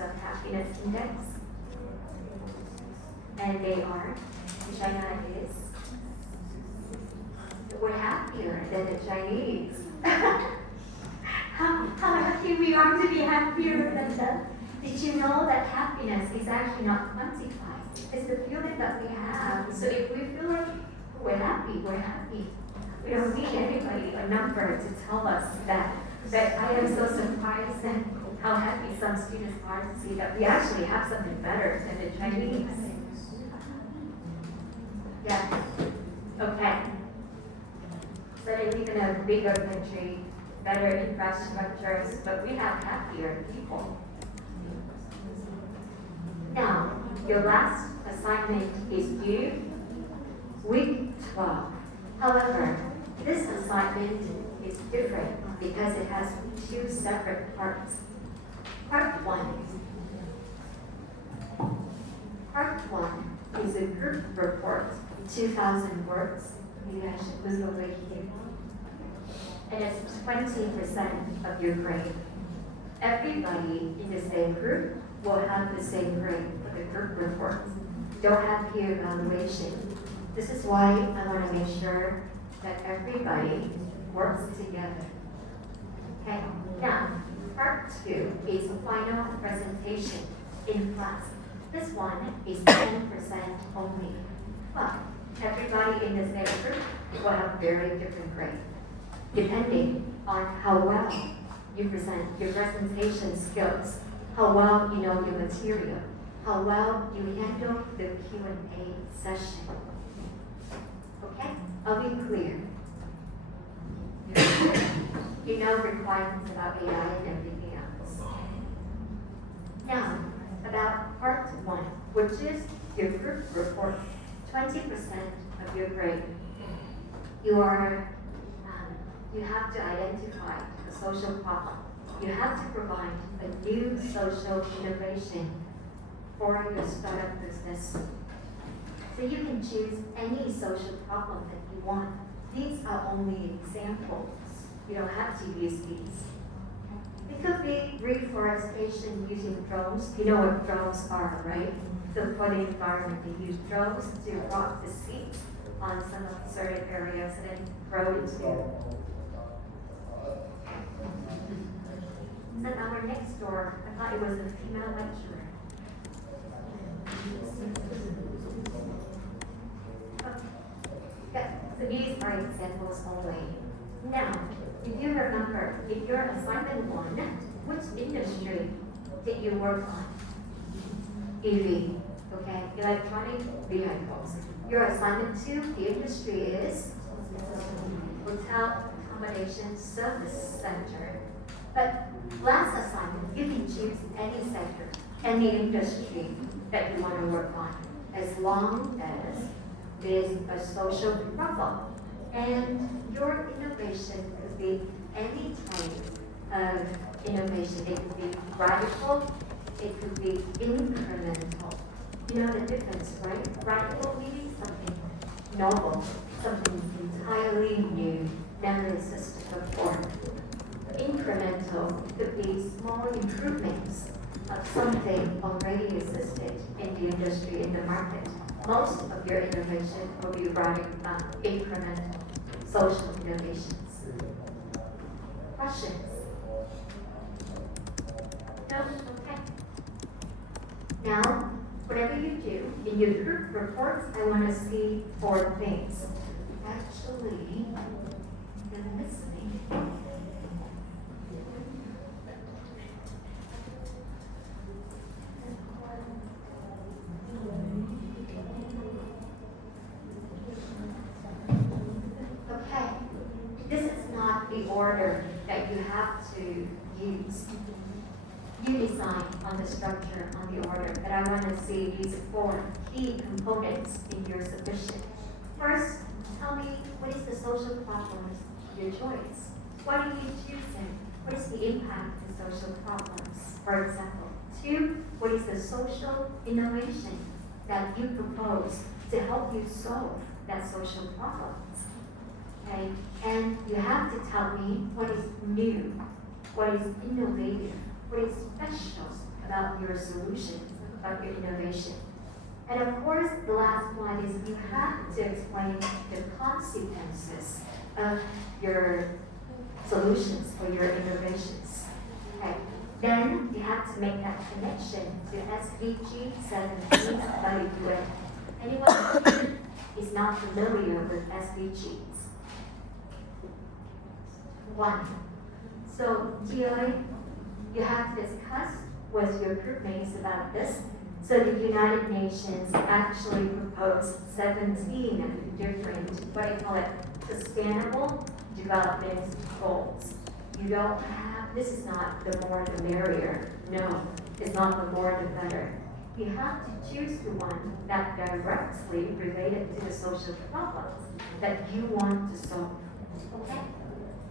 of happiness index, and they are, China is, we're happier than the Chinese. How happy we are to be happier than them. Did you know that happiness is actually not quantified? It's the feeling that we have. So if we feel like we're happy, we're happy. We don't need anybody, a number to tell us that. But I am so surprised at how happy some students are to see that we actually have something better than the Chinese. Yeah. Okay. So they live in a bigger country, better infrastructures, but we have happier people. Now, your last assignment is due week 12. However, this assignment is different because it has two separate parts. Part 1. Part 1 is a group report, 2,000 words. You guys should move over here. And it's 20% of your grade. Everybody in the same group will have the same grade for the group report. Don't have peer evaluation. This is why I want to make sure that everybody works together. Okay, now, part 2 is final presentation in class. This one is 10% only. But everybody in the same group will have very different grades, depending on how well you present your presentation skills, how well you know your material, how well you handle the Q&A session. Okay? Are we clear? You know requirements about AI and everything else. Now, about part 1, which is your group report, 20% of your grade. You have to identify a social problem. You have to provide a new social innovation for your startup business. So you can choose any social problem that you want. These are only examples. You don't have to use these. It could be reforestation using drones. You know what drones are, right? So for the environment, they use drones to rock the seeds on some of certain areas and then grow into. So our next door, I thought it was a female lecturer. Okay, so these are examples only. Now, if you remember, if your assignment 1, which industry did you work on? EV, okay, electronic vehicles. Your assignment 2, the industry is hotel accommodation service center. But last assignment, you can choose any sector, any industry that you want to work on, as long as it is a social problem. And your innovation could be any type of innovation. It could be radical, it could be incremental. You know the difference, right? Radical meaning something novel, something entirely new, never existed before. Incremental could be small improvements of something already existed in the industry, in the market. Most of your innovation will be incremental social innovations. Questions? No? Okay. Now, whatever you do in your group reports, I want to see 4 things. Actually, you're listening. Okay, this is not the order that you have to use. You decide on the structure, on the order, but I want to see these 4 key components in your submission. First, tell me, what is the social problems of your choice? Why do you choose them? What is the impact of social problems? For example, 2, what is the social innovation that you propose to help you solve that social problem? Okay, and you have to tell me what is new, what is innovative, what is special about your solutions, about your innovation. And of course, the last one is you have to explain the consequences of your solutions or your innovations. Okay. Then you have to make that connection to SDG 17 by the UN. Anyone is not familiar with SDGs? One. So, DOA, you have to discuss with your group mates about this. So the United Nations actually proposed 17 different, what do you call it, sustainable development goals. You don't have, this is not the more the merrier. No, it's not the more the better. You have to choose the one that directly related to the social problems that you want to solve. Okay?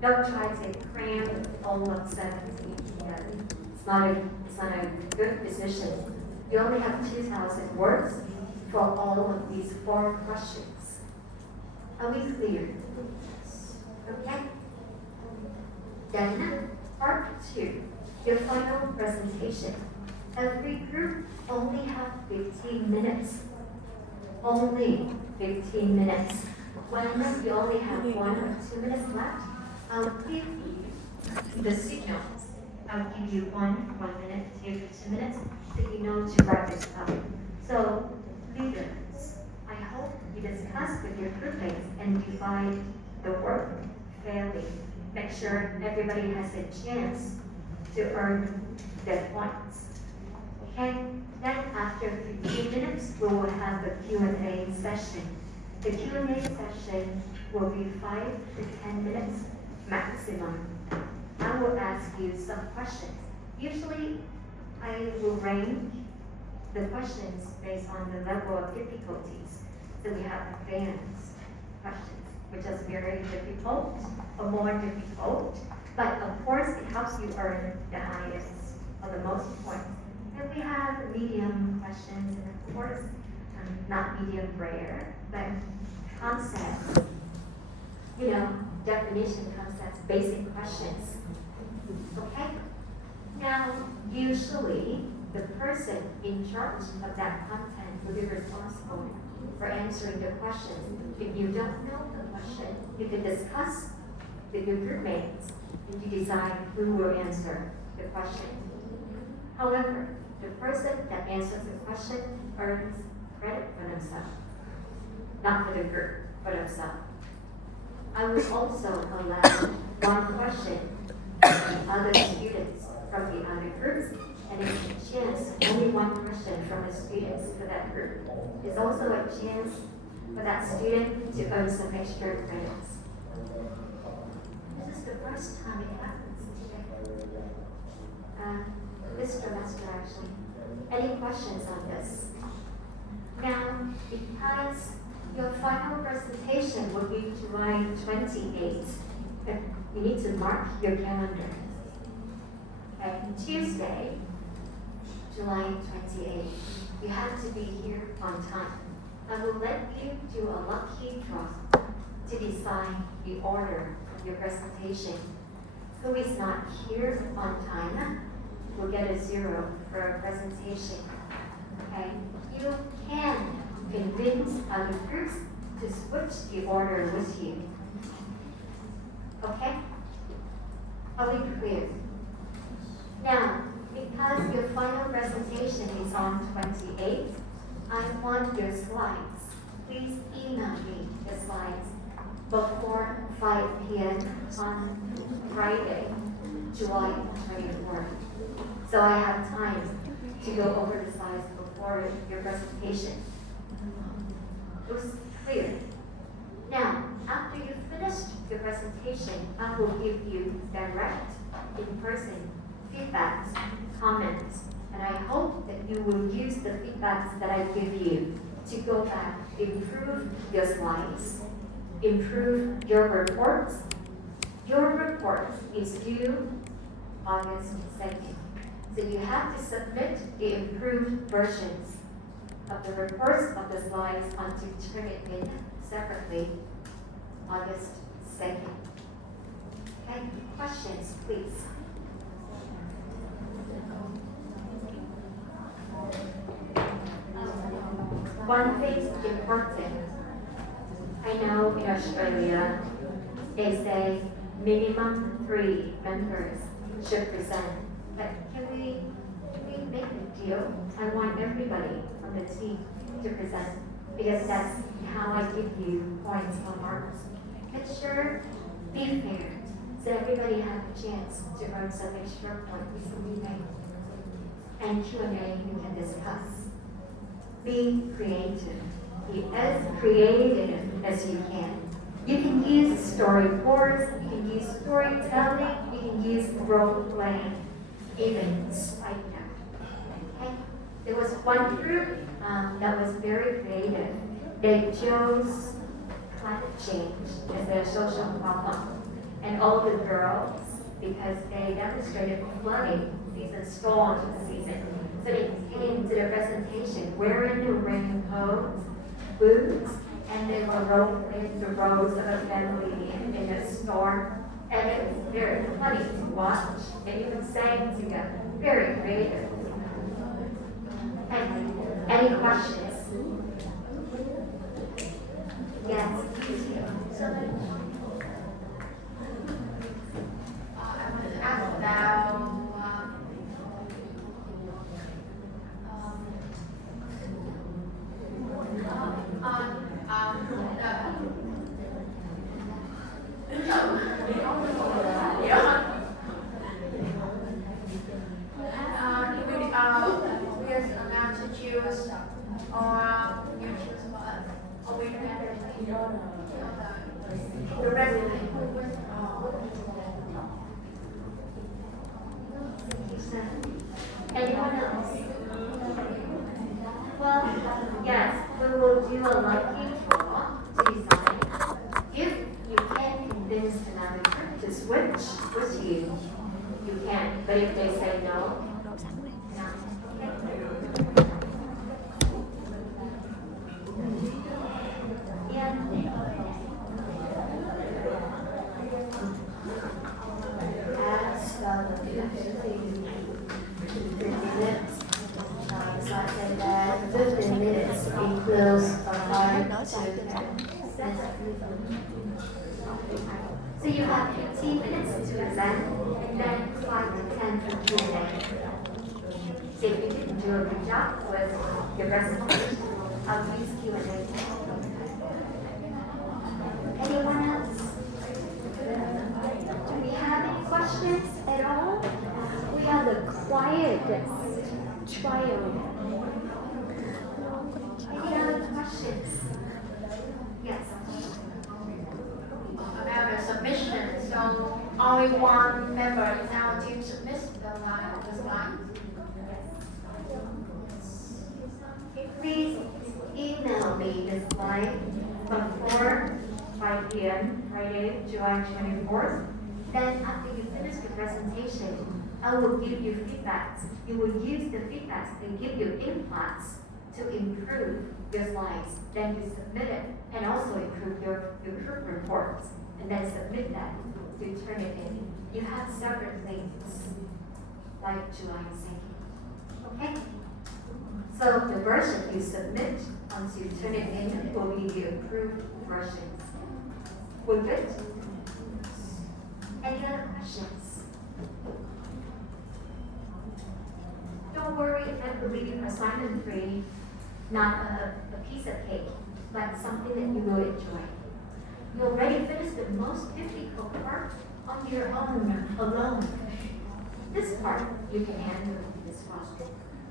Don't try to cram all of 17 together. It's not a good decision. You only have 2,000 words for all of these 4 questions. Are we clear? Okay? Then, part 2, your final presentation. Every group only have 15 minutes. Only 15 minutes. When you only have 1 or 2 minutes left, I'll give you the signal. I'll give you 1 minute to 2 minutes so you know to wrap this up. So, leaders, I hope you discuss with your group mates and divide the work fairly. Make sure everybody has a chance to earn their points. Okay? Then after 15 minutes, we will have a Q&A session. The Q&A session will be 5 to 10 minutes maximum. I will ask you some questions. Usually, I will rank the questions based on the level of difficulties. So we have advanced questions, which is very difficult or more difficult. But of course, it helps you earn the highest or the most points. And we have medium questions, and of course, not medium rare, but concepts, definition concepts, basic questions. Okay? Now, usually, the person in charge of that content will be responsible for answering the questions. If you don't know the question, you can discuss with your group mates and you decide who will answer the question. However, the person that answers the question earns credit for themselves, not for the group, for themselves. I will also allow 1 question from the other students from the other groups, and it's a chance, only 1 question from the students for that group. It's also a chance for that student to earn some extra credits. This is the first time it happens today. This semester, actually. Any questions on this? Now, because your final presentation will be July 28th, you need to mark your calendar. Okay, Tuesday, July 28th, you have to be here on time. I will let you do a lucky draw to decide the order of your presentation. Who is not here on time will get a 0 for a presentation. Okay? You can convince other groups to switch the order with you. Okay? Are we clear? Now, because your final presentation is on 28th, I want your slides. Please email me the slides before 5 p.m. on Friday, July 24th. So I have time to go over the slides before your presentation. It was clear. Now, after you finished your presentation, I will give you direct, in-person feedbacks, comments, and I hope that you will use the feedbacks that I give you to go back, improve your slides, improve your reports. Your report is due August 2nd. So you have to submit the improved versions of the reports of the slides until turn it in separately August 2nd. Okay, questions, please. one thing's important. I know in Australia, they say minimum 3 members should present. But can we make a deal? I want everybody on the team to present because that's how I give you points or marks. Make sure, be fair, so everybody has a chance to earn some extra points. And Q&A you can discuss. Be creative. Be as creative as you can. You can use storyboards, you can use storytelling, you can use role playing, even right now. Okay? There was one group that was very creative. They chose climate change as their social problem. And all the girls, because they demonstrated flooding season, storm season, so they came to the presentation wearing the raincoat, boots, and they were role-playing the roles of a family in a storm. And it was very funny to watch. And even sang together. Very creative. Any questions? Yes. So I wanted to ask about we are allowed to choose or you choose what or we have the resident. Anyone else? Well, yes, we will do a lucky draw to decide if you can convince another group to switch with you. You can, but if they say no, no. Yeah. As the 15 minutes includes a 5 to 10. So you have 15 minutes to present, and then 5 to 10 for Q&A. So if you didn't do a good job with your presentation, I'll use Q&A. Anyone else? Do we have any questions at all? We are the quietest trial. Any other questions? Yes. About the submission. So only one member in our team submits the slide. Please email me the slide before 5 p.m. Friday, July 24th. Then after you finish the presentation, I will give you feedback. You will use the feedback and give you inputs to improve your slides. Then you submit it and also improve your group reports. And then submit that to turn it in. You have separate things like July 2nd. Okay? So the version you submit once you turn it in will be the approved versions. We're good? Any other questions? Don't worry, I believe in assignment 3, not a piece of cake, but something that you will enjoy. You already finished the most difficult part on your own, alone. This part you can handle as well.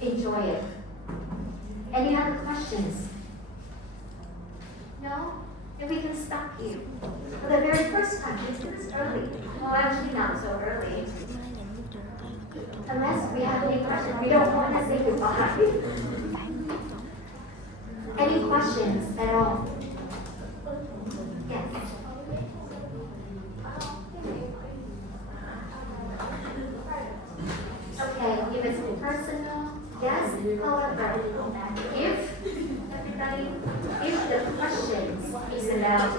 Enjoy it. Any other questions? No? Then we can stop here. For the very first time, you finished early. Well, actually not so early. Unless we have any questions, we don't want to say goodbye. Any questions at all? Yes. Okay, if it's personal, yes. However, if the questions is about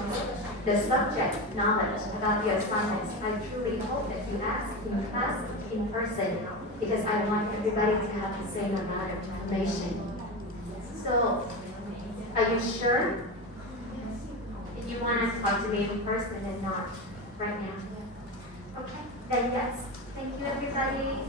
the subject knowledge about the assignments, I truly hope that you ask in class in person because I want everybody to have the same amount of information. So you sure? If you want to talk to me in person and not right now. Okay, then yes. Thank you, everybody.